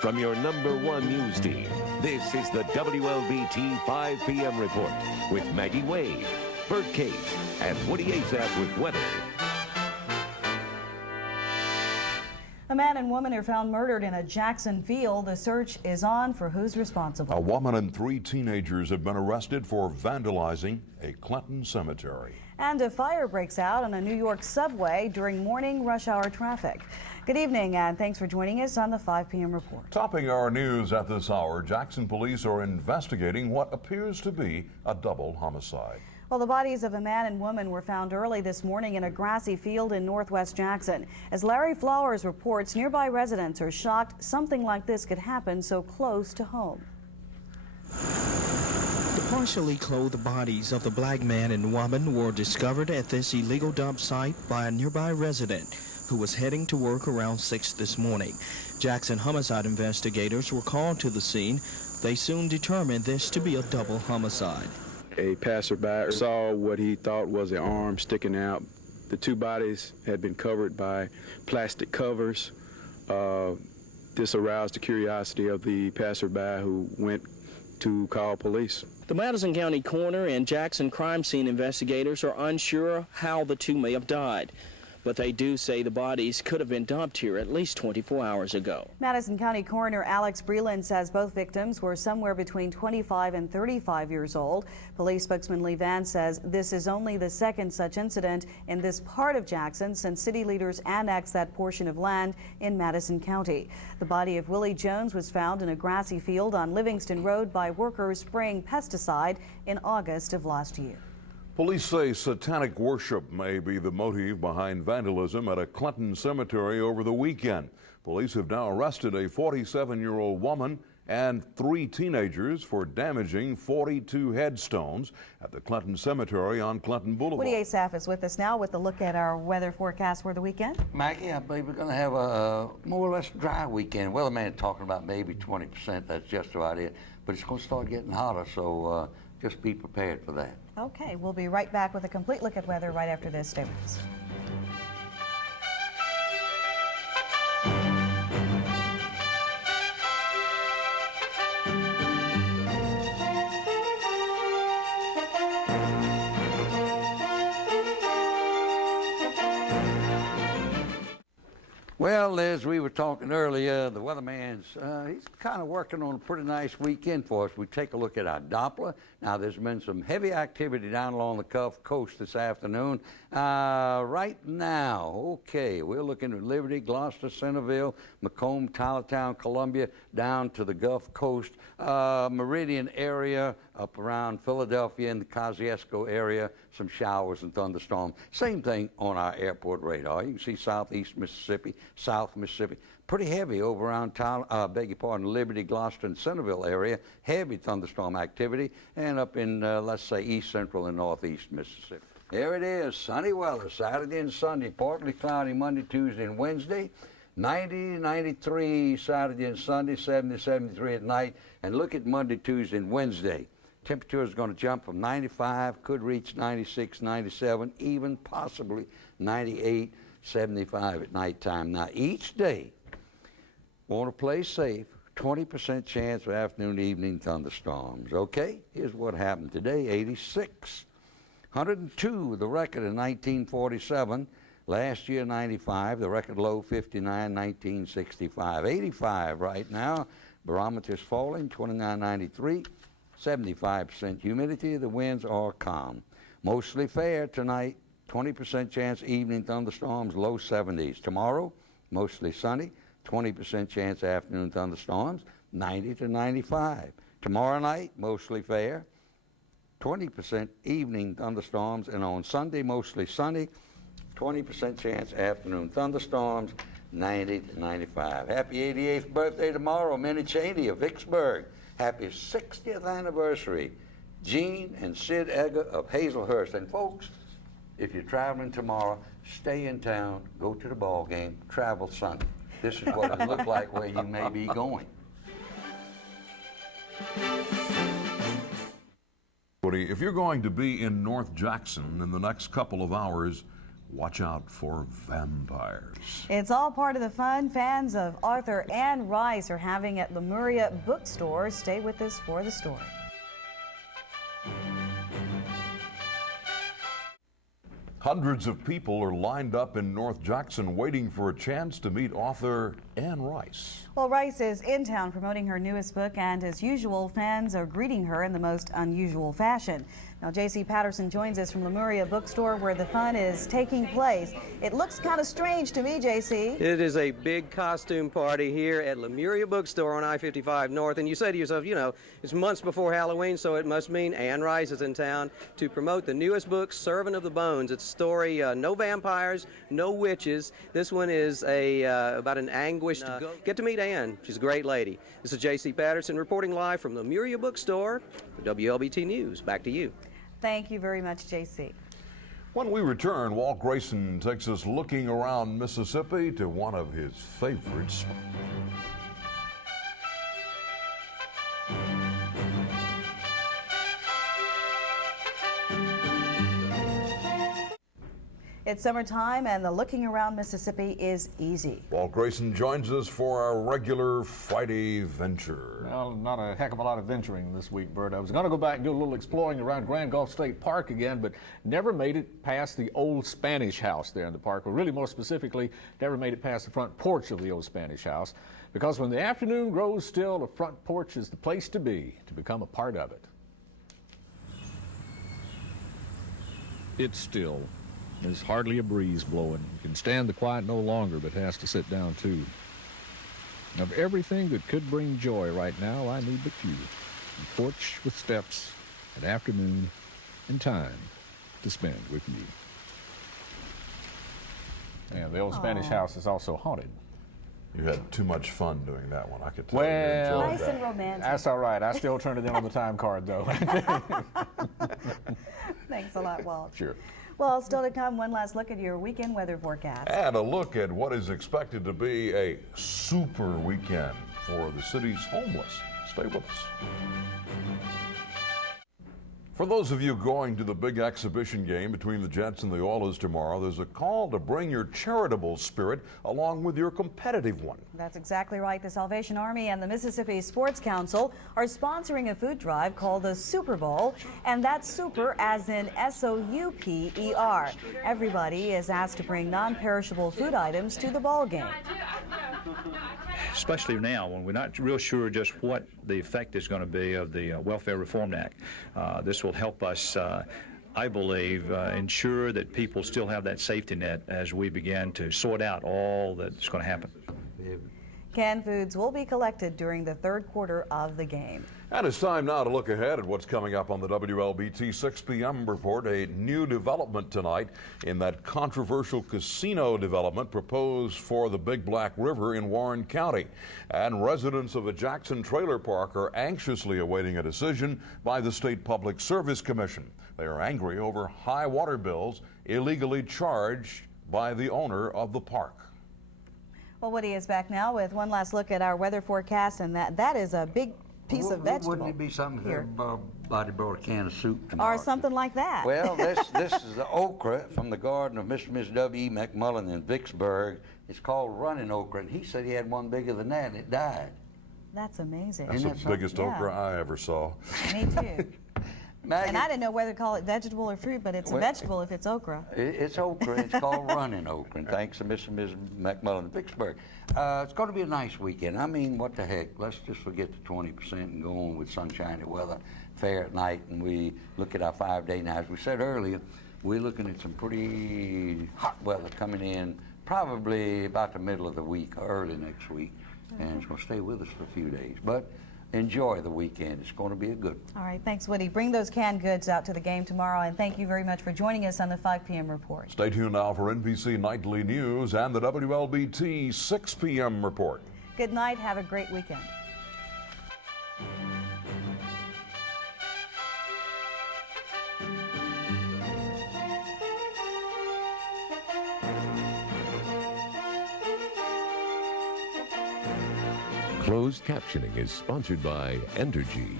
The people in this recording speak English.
From your #1 news team, this is the WLBT 5 p.m. report with Maggie Wade, Bert Case, and Woodie Assaf with weather. A man and woman are found murdered in a Jackson field. The search is on for who's responsible. A woman and 3 teenagers have been arrested for vandalizing a Clinton cemetery. And a fire breaks out on a New York subway during morning rush hour traffic. Good evening, and thanks for joining us on the 5 p.m. report. Topping our news at this hour, Jackson police are investigating what appears to be a double homicide. Well, the bodies of a man and woman were found early this morning in a grassy field in northwest Jackson. As Larry Flowers reports, nearby residents are shocked something like this could happen so close to home. The partially clothed bodies of the black man and woman were discovered at this illegal dump site by a nearby resident who was heading to work around 6 this morning. Jackson homicide investigators were called to the scene. They soon determined this to be a double homicide. A passerby saw what he thought was an arm sticking out. The 2 bodies had been covered by plastic covers. This aroused the curiosity of the passerby, who went to call police. The Madison County coroner and Jackson crime scene investigators are unsure how the 2 may have died, but they do say the bodies could have been dumped here at least 24 hours ago. Madison County Coroner Alex Breland says both victims were somewhere between 25 and 35 years old. Police spokesman Lee Vance says this is only the second such incident in this part of Jackson since city leaders annexed that portion of land in Madison County. The body of Willie Jones was found in a grassy field on Livingston Road by workers spraying pesticide in August of last year. Police say satanic worship may be the motive behind vandalism at a Clinton cemetery over the weekend. Police have now arrested a 47-year-old woman and 3 teenagers for damaging 42 headstones at the Clinton Cemetery on Clinton Boulevard. Woodie Assaf is with us now with a look at our weather forecast for the weekend. Maggie, I believe we're going to have a more or less dry weekend. Weatherman talking about maybe 20%. That's just about it. But it's going to start getting hotter, so just be prepared for that. Okay, we'll be right back with a complete look at weather right after this. Stay with us. Well, as we were talking earlier, the weatherman's he's kind of working on a pretty nice weekend for us. We take a look at our Doppler. Now, there's been some heavy activity down along the Gulf Coast this afternoon. Right now, okay, we're looking at Liberty, Gloucester, Centerville, Macomb, Tylertown, Columbia, down to the Gulf Coast, Meridian area, up around Philadelphia and the Kosciuszko area, some showers and thunderstorms. Same thing on our airport radar. You can see southeast Mississippi, South Mississippi. Pretty heavy over around Liberty, Gloucester, and Centerville area. Heavy thunderstorm activity. And up in, let's say, east central and northeast Mississippi. There it is, sunny weather, Saturday and Sunday. Partly cloudy Monday, Tuesday, and Wednesday. 90, 93 Saturday and Sunday, 70, 73 at night. And look at Monday, Tuesday, and Wednesday. Temperature is going to jump from 95, could reach 96, 97, even possibly 98, 75 at nighttime. Now, each day, want to play safe, 20% chance of afternoon, evening thunderstorms. Okay, here's what happened today, 86. 102, the record in 1947. Last year, 95, the record low, 59, 1965. 85 right now, barometer's falling, 29.93. 75% humidity, the winds are calm. Mostly fair tonight, 20% chance evening thunderstorms, low 70s. Tomorrow, mostly sunny, 20% chance afternoon thunderstorms, 90 to 95. Tomorrow night, mostly fair, 20% evening thunderstorms, and on Sunday, mostly sunny, 20% chance afternoon thunderstorms, 90 to 95. Happy 88th birthday tomorrow, Minnie Cheney of Vicksburg. Happy 60th anniversary, Gene and Sid Egger of Hazelhurst. And folks, if you're traveling tomorrow, stay in town, go to the ball game, travel Sunday. This is what it looked like where you may be going. Woody, if you're going to be in North Jackson in the next couple of hours, watch out for vampires. It's all part of the fun fans of Arthur and Rice are having at Lemuria Bookstore. Stay with us for the story. Hundreds of people are lined up in North Jackson waiting for a chance to meet author Anne Rice. Well, Rice is in town promoting her newest book, and as usual, fans are greeting her in the most unusual fashion. Now, J.C. Patterson joins us from Lemuria Bookstore, where the fun is taking place. It looks kind of strange to me, J.C. It is a big costume party here at Lemuria Bookstore on I-55 North, and you say to yourself, you know, it's months before Halloween, so it must mean Anne Rice is in town to promote the newest book, Servant of the Bones. It's a story, no vampires, no witches. This one is about an anguished get to meet Anne. She's a great lady. This is J.C. Patterson reporting live from Lemuria Bookstore for WLBT News. Back to you. Thank you very much, J.C. When we return, Walt Grayson takes us looking around Mississippi to one of his favorite spots. It's summertime, and the looking around Mississippi is easy. Walt Grayson joins us for our regular Friday venture. Well, not a heck of a lot of venturing this week, Bert. I was going to go back and do a little exploring around Grand Gulf State Park again, but never made it past the old Spanish house there in the park. Or really, more specifically, never made it past the front porch of the old Spanish house. Because when the afternoon grows still, the front porch is the place to be, to become a part of it. It's still. There's hardly a breeze blowing. You can stand the quiet no longer, but has to sit down too. Of everything that could bring joy right now, I need but few. A porch with steps, an afternoon, and time to spend with you. And the old Spanish house is also haunted. You had too much fun doing that one, I could tell. Well, you enjoyed Nice that. and romantic. That's all right. I still turn it in on the time card, though. Thanks a lot, Walt. Sure. Well, still to come, one last look at your weekend weather forecast. And a look at what is expected to be a super weekend for the city's homeless. Stay with us. For those of you going to the big exhibition game between the Jets and the Oilers tomorrow, there's a call to bring your charitable spirit along with your competitive one. That's exactly right. The Salvation Army and the Mississippi Sports Council are sponsoring a food drive called the Super Bowl, and that's super as in S-O-U-P-E-R. Everybody is asked to bring non-perishable food items to the ball game. Especially now when we're not real sure just what the effect is going to be of the Welfare Reform Act. This will help us, I believe, ensure that people still have that safety net as we begin to sort out all that's going to happen. Canned foods will be collected during the third quarter of the game. And it's time now to look ahead at what's coming up on the WLBT 6 p.m. report. A new development tonight in that controversial casino development proposed for the Big Black River in Warren County. And residents of a Jackson trailer park are anxiously awaiting a decision by the State Public Service Commission. They are angry over high water bills illegally charged by the owner of the park. Well, Woodie is back now with one last look at our weather forecast, and that is a big piece of vegetable. Wouldn't it be something if everybody brought a can of soup tomorrow? Or something like that. Well, this is the okra from the garden of Mr. and Mrs. W.E. McMullen in Vicksburg. It's called running okra, and he said he had one bigger than that, and it died. That's amazing. That's the biggest okra I ever saw. Me too. Maggie, And I didn't know whether to call it vegetable or fruit, but it's a vegetable if it's okra. It's okra. It's called running okra. And thanks to Mr. and Mrs. McMullen in Vicksburg. It's going to be a nice weekend. I mean, what the heck? Let's just forget the 20% and go on with sunshiny weather, fair at night, and we look at our 5-day now. As we said earlier, we're looking at some pretty hot weather coming in probably about the middle of the week, early next week. And it's going to stay with us for a few days. But enjoy the weekend. It's going to be a good one. All right, thanks, Woodie. Bring those canned goods out to the game tomorrow, and thank you very much for joining us on the 5 p.m. report. Stay tuned now for NBC Nightly News and the WLBT 6 p.m. report. Good night. Have a great weekend. Closed captioning is sponsored by Entergy.